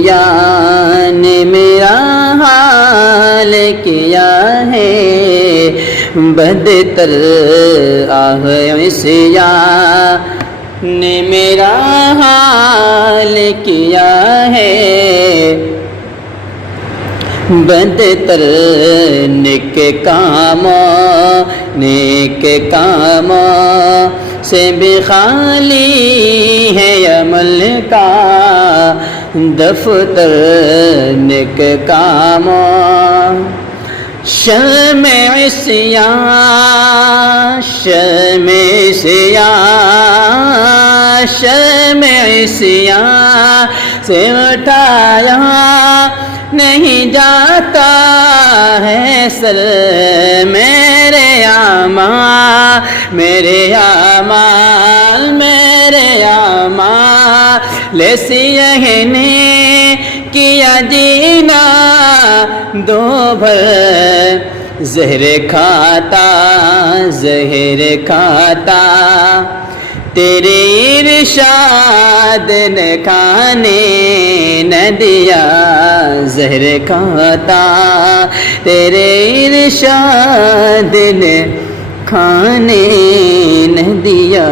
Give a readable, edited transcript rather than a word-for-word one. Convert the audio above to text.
یا نے میرا حال کیا ہے، بدتر آہ عصیا نے میرا حال کیا ہے، بدتر نیک کاموں سے بھی خالی ہے عمل کا دفتر نیک کاموں۔ شرم عصیان سے اٹھایا نہیں جاتا ہے سر، میرے اعمال سیاہ نے کیا جینا دو بھر، زہر کھاتا تیرے ارشاد نے کھانے نہ دیا، زہر کھاتا تیرے ارشاد نے کھانے نہ دیا۔